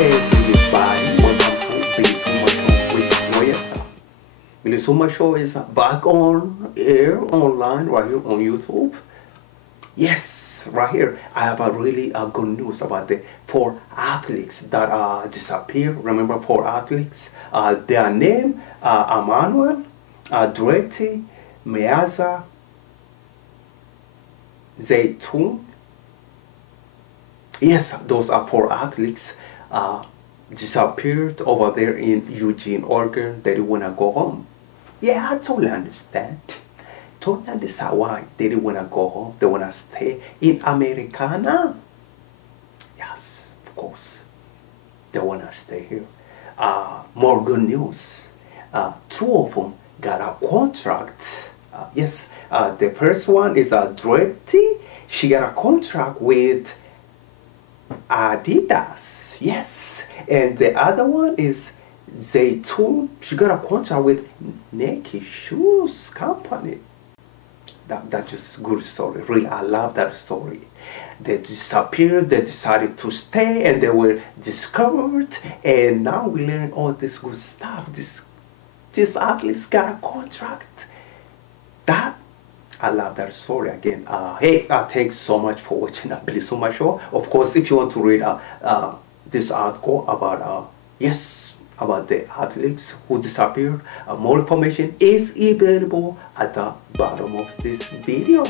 Everybody, welcome to BilisummaaShow with Noyesa. BilisummaaShow is back on air, online, right here on YouTube. Yes, right here. I have a really good news about the 4 athletes that disappeared. Remember 4 athletes? Their name, Emmanuel, Dreti, Meaza, Zaytun. Yes, those are 4 athletes disappeared over there in Eugene, Oregon. They didn't want to go home. Yeah, I totally understand. Totally understand why they didn't want to go home. They want to stay in Americana. Yes, of course. They want to stay here. More good news. 2 of them got a contract. Yes, the first one is Dreti. She got a contract with Adidas, yes, and the other one is Zaytun. She got a contract with Nike Shoes Company. That's just a good story. Really, I love that story. They disappeared, they decided to stay, and they were discovered, and now we learn all this good stuff. This athletes got a contract. I love that story again. Hey, thanks so much for watching BilisummaaShow. Of course, if you want to read this article about about the athletes who disappeared, more information is available at the bottom of this video.